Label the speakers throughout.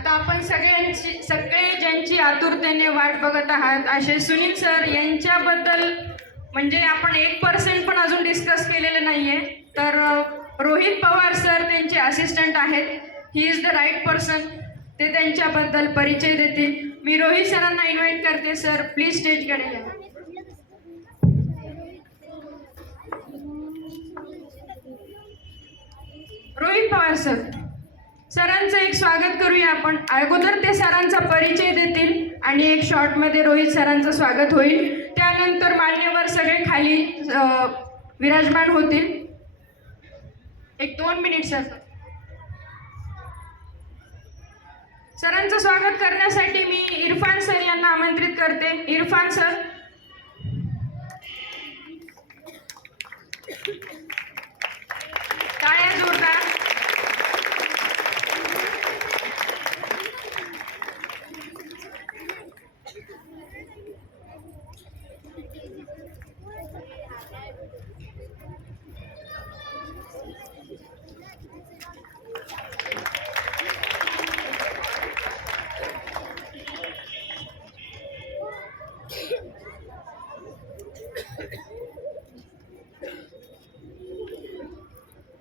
Speaker 1: आता आपण सगळ्यांची सगळे ज्यांची आतुरतेने वाट बघत आहात असे सुनील सर यांच्याबद्दल म्हणजे आपण एक पर्सेंट पण अजून डिस्कस केलेलं नाहीये. तर रोहित पवार सर त्यांचे असिस्टंट आहेत. He is the right person ते त्यांच्याबद्दल परिचय देतील. मी रोहित सरांना इन्व्हाइट करते सर. प्लीज स्टेजकडे या. रोहित पवार सर. सरांचं एक स्वागत करूया आपण. अगोदर ते सरांचा परिचय देतील आणि एक शॉर्टमध्ये रोहित सरांचं स्वागत होईल. त्यानंतर मान्यवर सगळे खाली विराजमान होतील. एक दोन मिनिट सर सरांचं स्वागत करण्यासाठी मी इरफान सर यांना आमंत्रित करते. इरफान सर टाळ्या जोरदार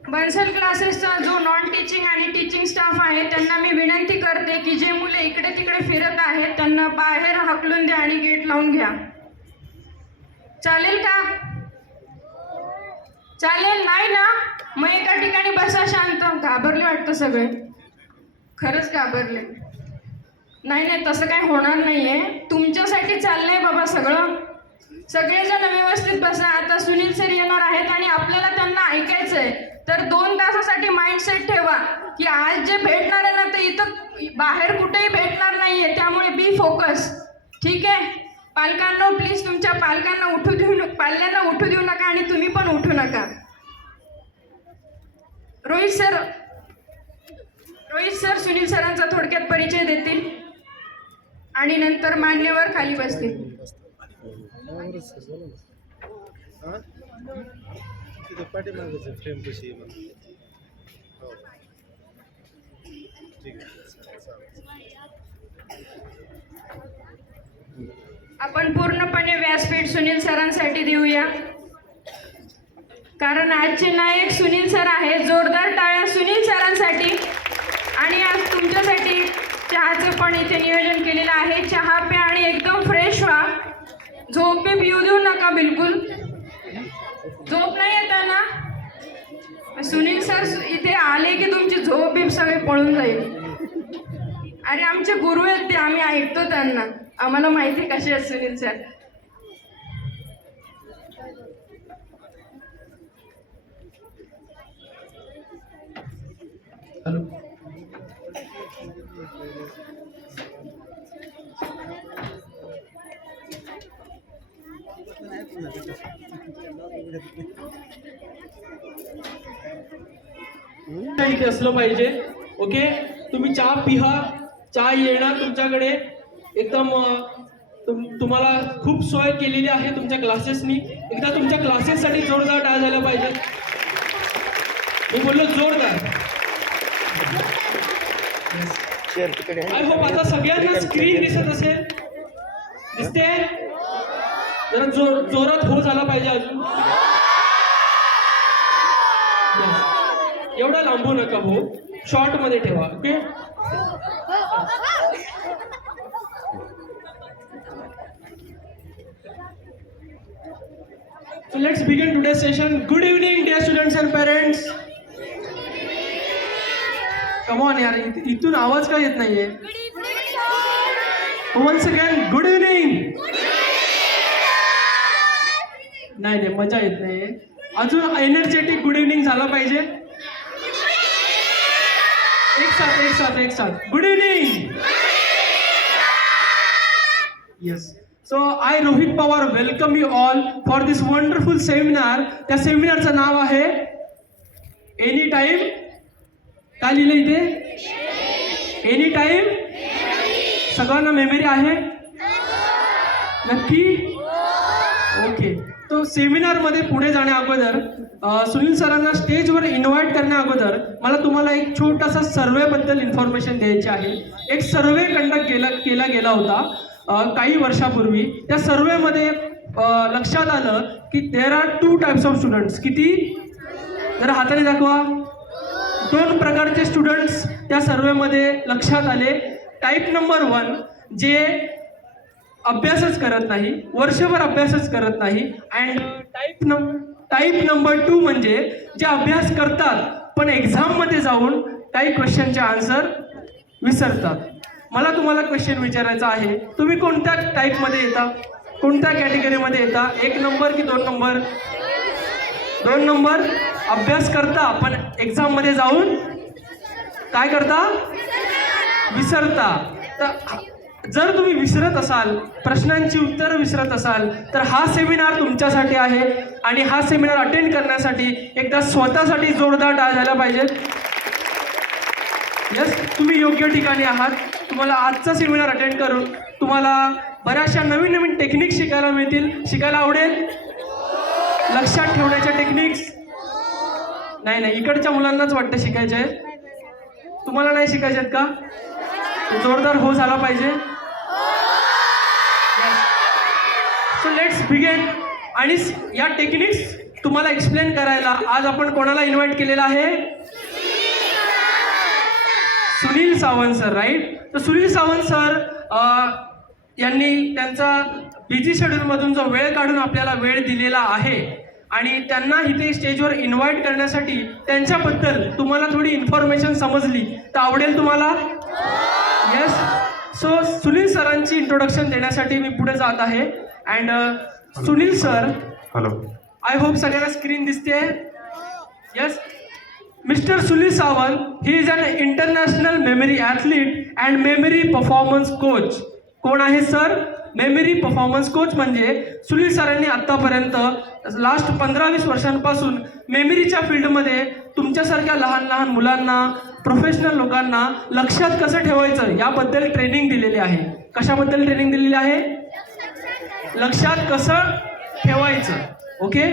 Speaker 1: बन्सल क्लासेसचा जो नॉन टीचिंग आणि टीचिंग स्टाफ आहे त्यांना मी विनंती करते की जे मुले इकडे तिकडे फिरत आहेत त्यांना बाहेर हकलून द्या आणि गेट लावून घ्या. चालेल का? चालेल नाही ना? मग एका ठिकाणी बसा शांत. घाबरले वाटतं सगळे. खरंच घाबरले. नाही नाही तसं काही होणार नाहीये. तुमच्यासाठी चाललंय बाबा सगळं. सगळेजण व्यवस्थित बसा. आता सुनील सर येणार आहेत आणि आपल्याला त्यांना ऐकायचंय. तर दोन तासासाठी माइंडसेट ठेवा की आज जे भेटणार आहे ना ते इथं बाहेर कुठेही भेटणार नाहीये. त्यामुळे बी फोकस ठीक आहे? पालकांना प्लीज तुमच्या पालकांना उठू देऊ पाल्यांना उठू देऊ नका आणि तुम्ही पण उठू नका. रोहित सर रोहित सर सुनील सरांचा थोडक्यात परिचय देतील. आणि नंतर मान्यवर खाली बसतील.
Speaker 2: हा? तिथं पाठीमागचं फ्रेम कशी आहे बघ. हो. ठीक आहे चालेल.
Speaker 1: आपण पूर्णपणे व्यासपीठ सुनील सरांसाठी देऊया कारण आजचे नायक सुनील सर आहे जोरदार टाळ्या सुनील सरांसाठी आणि आज तुमच्यासाठी चहाचं पण इथे नियोजन केलेलं आहे चहा प्या आणि एकदम फ्रेश व्हा झोप बीप येऊ देऊ नका बिलकुल? झोप नाही येत ना? सुनील सर इथे आले की तुमची झोप बीप सगळे पळून जाईल. अरे आमचे गुरु आहेत ते आम्ही ऐकतो त्यांना. आम्हाला माहिती कसे आहेत सुनील सर
Speaker 3: हॅलो. असलं पाहिजे. ओके तुम्ही चहा पिहा. चहा येणार तुमच्याकडे. एकदम तुम तुम्हाला खूप सोय केलेली आहे तुमच्या क्लासेसनी. एकदा तुमच्या क्लासेससाठी जोरदार टाळ झाला पाहिजे. मी बोललो जोरदार. आय होप आता सगळ्यांना स्क्रीन दिसत असेल. दिसते? जरा जोर जोरात हो झाला पाहिजे अजून. एवढा लांबू नका हो शॉर्टमध्ये ठेवा okay So let's begin today's session. Good evening, dear students and parents. Come on यार इथून आवाज का येत नाहीये वन्स अगेन गुड इव्हनिंग नाही नाही मजा येत नाही. अजून एनर्जेटिक गुड इव्हनिंग झाला पाहिजे. एक साथ एक साथ एक साथ. Good evening yes so I Rohit Pawar welcome you all for this wonderful seminar त्या सेमिनारचं नाव आहे एनी टाईम काय लिहिलं इथे? एनी टाईम सगळ्यांना मेमरी आहे? नक्की? ओके तो सेमिनारमध्ये पुढे जाण्या अगोदर सुनील सरांना स्टेजवर इन्व्हाइट करण्या अगोदर मला तुम्हाला एक छोटासा सर्वेबद्दल इन्फॉर्मेशन द्यायची आहे. एक सर्वे कंडक्ट केला केला गेला होता काही वर्षापूर्वी. त्या सर्वेमध्ये लक्षात आलं की there are two types of students किती? जरा हाताने दाखवा. दोन प्रकारचे स्टुडंट्स त्या सर्वेमध्ये लक्षात आले. टाईप नंबर वन जे अभ्यासच करत नाही वर्षभर अभ्यासच करत नाही. And type number type number two म्हणजे जे अभ्यास करतात पण एक्झाममध्ये जाऊन काही क्वेश्चनचे आन्सर विसरतात. मला तुम्हाला क्वेश्चन विचारायचा आहे. तुम्ही कोणत्या टाईपमध्ये येता? कोणत्या कॅटेगरीमध्ये येता? एक नंबर की दोन नंबर दोन नंबर अभ्यास करता पण एक्झाममध्ये जाऊन काय करता? विसरता. तर जर तुम्ही विसरत असाल प्रश्नांची उत्तरं विसरत असाल तर हा सेमिनार तुमच्यासाठी आहे आणि हा सेमिनार अटेंड करण्यासाठी एकदा स्वतःसाठी जोरदार टाळ झाला पाहिजे. यस तुम्ही योग्य ठिकाणी आहात. तुम्हाला आजचा सेमिनार अटेंड करून तुम्हाला बऱ्याचशा नवीन नवीन टेक्निक शिकायला मिळतील. शिकायला आवडेल? लक्षात ठेवण्याच्या टेक्निक्स नाही नाही इकडच्या मुलांनाच वाटतं शिकायचे आहेत तुम्हाला नाही शिकायचे आहेत का? जोरदार हो झाला पाहिजे. लेट्स बिगेन आणि या टेक्निक्स तुम्हाला एक्सप्लेन करायला आज आपण कोणाला इन्व्हाइट केलेला आहे? सुनील सावंत सर राईट तर सुनील सावंत सर यांनी त्यांचा बिझी शेड्यूलमधून जो वेळ काढून आपल्याला वेळ दिलेला आहे आणि त्यांना इथे स्टेजवर इन्व्हाइट करण्यासाठी त्यांच्याबद्दल तुम्हाला थोडी इन्फॉर्मेशन समजली. तर आवडेल तुम्हाला? येस सो सुनील सरांची इंट्रोडक्शन देण्यासाठी मी पुढे जात आहे. And Sunil sir
Speaker 4: hello
Speaker 3: I hope सगळ्यांना स्क्रीन दिसते. Yes mister Sunil Sawant he is an international memory athlete and memory performance coach कोण आहे सर मेमरी परफॉर्मन्स कोच म्हणजे सुनील सरांनी आत्तापर्यंत लास्ट पंधरा वीस वर्षांपासून मेमरीच्या फील्डमध्ये तुमच्यासारख्या लहान लहान मुलांना प्रोफेशनल लोकांना लक्षात कसं ठेवायचं याबद्दल ट्रेनिंग दिलेली आहे. कशाबद्दल ट्रेनिंग दिलेली आहे? लक्षात कसं ठेवायचं? ओके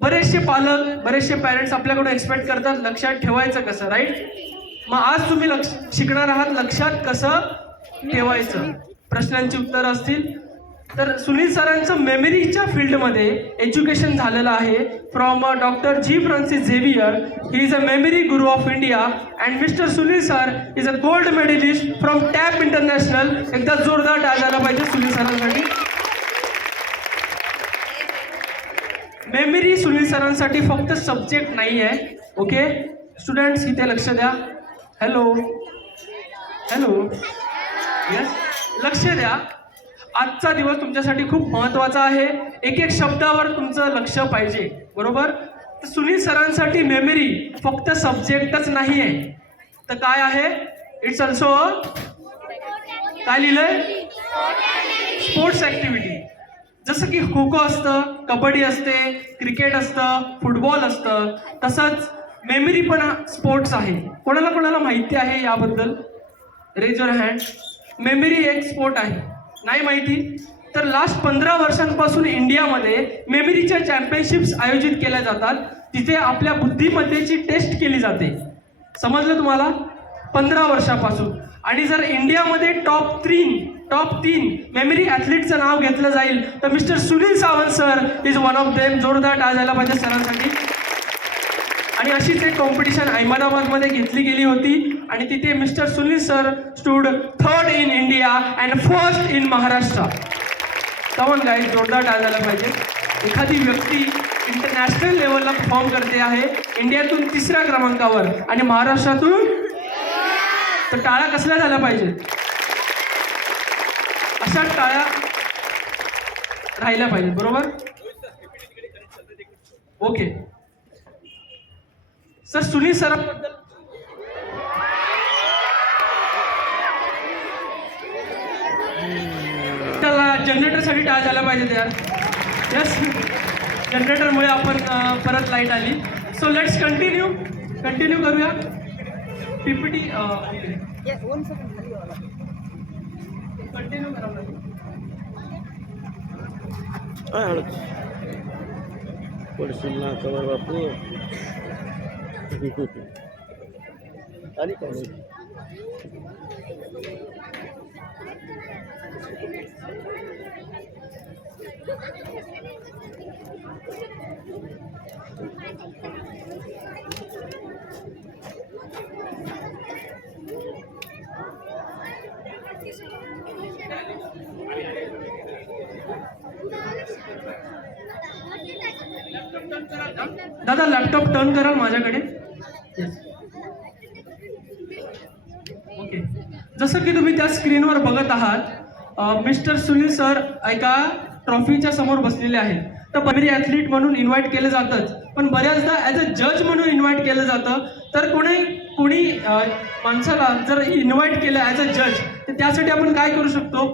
Speaker 3: बरेचसे पालक बरेचसे पॅरेंट्स आपल्याकडून एक्सपेक्ट करतात लक्षात ठेवायचं कसं राईट मग आज तुम्ही लक्ष शिकणार आहात लक्षात कसं ठेवायचं? प्रश्नांची उत्तरं असतील. तर सुनील सरांचं मेमरीच्या फील्डमध्ये एज्युकेशन झालेलं आहे. From doctor G Francis Xavier he is a memory guru of India and mister Sunil sir is a gold medalist from tap international एकदा जोरदार टाळायला पाहिजे सुनील सरांसाठी. मेमरी सुनील सरांसाठी फक्त सब्जेक्ट नाही आहे ओके स्टुडंट्स इथे लक्ष द्या. हॅलो हॅलो यस लक्ष द्या. आजचा दिवस तुमच्यासाठी खूप महत्त्वाचा आहे. एक एक शब्दावर तुमचं लक्ष पाहिजे. बरोबर? तर सुनील सरांसाठी मेमरी फक्त सब्जेक्टच नाही आहे तर काय आहे? इट्स ऑल्सो काय लिहिलंय? स्पोर्ट्स ॲक्टिव्हिटी जसं की खो खो असतं कबड्डी असते क्रिकेट असतं फुटबॉल असतं तसंच मेमरी पण स्पोर्ट्स आहे. कोणाला कोणाला माहिती आहे याबद्दल? रेज युअर हँड मेमरी एक स्पोर्ट आहे. नाही माहिती? तर लास्ट पंधरा वर्षांपासून इंडियामध्ये मेमरीच्या चॅम्पियनशिप्स आयोजित केल्या जातात. तिथे आपल्या बुद्धिमत्तेची टेस्ट केली जाते. समजलं तुम्हाला? पंधरा वर्षापासून. आणि जर इंडियामध्ये टॉप थ्री टॉप तीन मेमरी ॲथलीटचं नाव घेतलं जाईल. तर mister Sunil Sawant sir is one of them जोरदार टाळ झाला पाहिजे सरांसाठी. आणि अशीच एक कॉम्पिटिशन अहमदाबादमध्ये घेतली गेली होती. आणि तिथे mister Sunil sir stood third in India and first in Maharashtra. Come on guys जोरदार टाळ झाला पाहिजे. एखादी व्यक्ती इंटरनॅशनल लेवलला परफॉर्म करते आहे इंडियातून तिसऱ्या क्रमांकावर आणि महाराष्ट्रातून तर टाळा कसल्या झाला पाहिजे? अशा टाळ्या राहिल्या पाहिजेत बरोबर? ओके. सर सुनील सरांबद्दल त्याला जनरेटरसाठी टाळ झाला पाहिजे यार यस जनरेटरमुळे आपण परत लाइट आली. सो लेट्स कंटिन्यू कंटिन्यू करूया. पीपीटी कंटिन्यू करा
Speaker 2: पडशील ना कवर बापू. आली का नाही?
Speaker 3: दादा लॅपटॉप टर्न कराल माझ्याकडे? ओके जसं की तुम्ही त्या स्क्रीनवर बघत आहात मिस्टर सुनील सर एका ट्रॉफीच्या समोर बसलेले आहेत. तर बरी ॲथलीट म्हणून इन्व्हाइट केलं जातंच. पण बऱ्याचदा ॲज अ जज म्हणून इन्व्हाइट केलं जातं. तर कोणी कोणी माणसाला जर इन्व्हाइट केलं ॲज अ जज तर त्यासाठी आपण काय करू शकतो?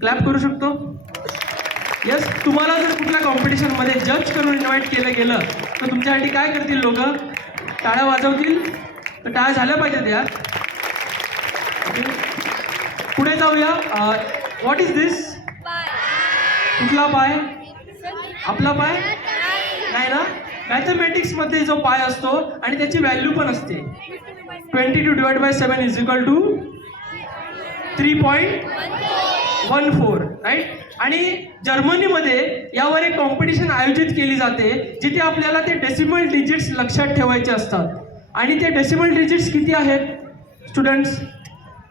Speaker 3: क्लॅप करू शकतो? यस तुम्हाला जर कुठल्या कॉम्पिटिशनमध्ये जज करून इन्व्हाइट केलं गेलं तर तुमच्यासाठी काय करतील लोक? टाळ्या वाजवतील? तर टाळ्या झाल्या पाहिजेत या पुढे जाऊया. व्हॉट इज दिस कुठला पाय? आपला पाय? नाही ना? मॅथमॅटिक्समध्ये जो पाय असतो आणि त्याची व्हॅल्यू पण असते. Twenty two divide by seven is equal to three point one four right आणि जर्मनीमध्ये यावर एक कॉम्पिटिशन आयोजित केली जाते जिथे आपल्याला ते डेसिमल डिजिट्स लक्षात ठेवायचे असतात. आणि ते डेसिमल डिजिट्स किती आहेत? स्टुडंट्स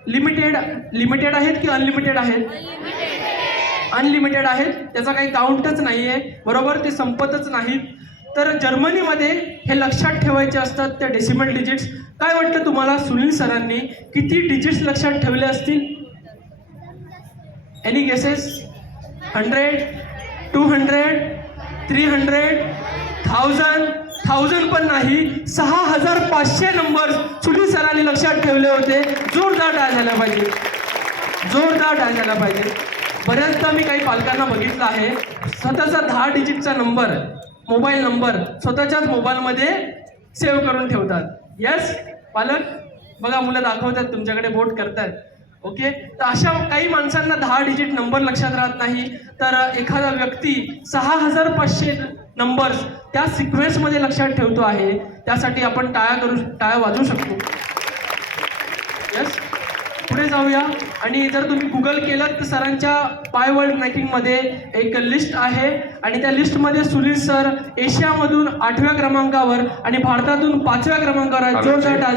Speaker 3: लिमिटेड लिमिटेड आहेत की अनलिमिटेड आहेत? अनलिमिटेड आहेत. त्याचा काही काउंटच नाही आहे बरोबर? ते संपतच नाहीत. तर जर्मनीमध्ये हे लक्षात ठेवायचे असतात त्या डेसिमल डिजिट्स काय वाटतं तुम्हाला सुनील सरांनी? किती डिजिट्स लक्षात ठेवले असतील? Any guesses hundred two hundred three hundred thousand thousand पण नाही सहा हजार पाचशे नंबर सुनील सरांनी लक्षात ठेवले होते. जोरदार टाळ झाला पाहिजे. जोरदार टाळ झाला पाहिजे. बऱ्याचदा मी काही पालकांना बघितलं आहे स्वतःचा दहा डिजिटचा नंबर मोबाईल नंबर स्वतःच्याच मोबाईलमध्ये सेव्ह करून ठेवतात. यस पालक? बघा मुलं दाखवतात तुमच्याकडे वोट करतात. ओके? तर अशा काही माणसांना दहा डिजिट नंबर लक्षात राहत नाही. तर एखादा व्यक्ती सहा हजार पाचशे नंबर्स त्या सिक्वेन्समध्ये लक्षात ठेवतो आहे. त्यासाठी आपण टाळ्या करू टाळ्या वाजवू शकतो. यस पुढे जाऊया. आणि जर तुम्ही गुगल केलं तर सरांच्या पाय वर्ल्ड रँकिंगमध्ये एक लिस्ट आहे. आणि त्या लिस्टमध्ये सुनील सर एशियामधून आठव्या क्रमांकावर आणि भारतातून पाचव्या क्रमांकावर. जोरदार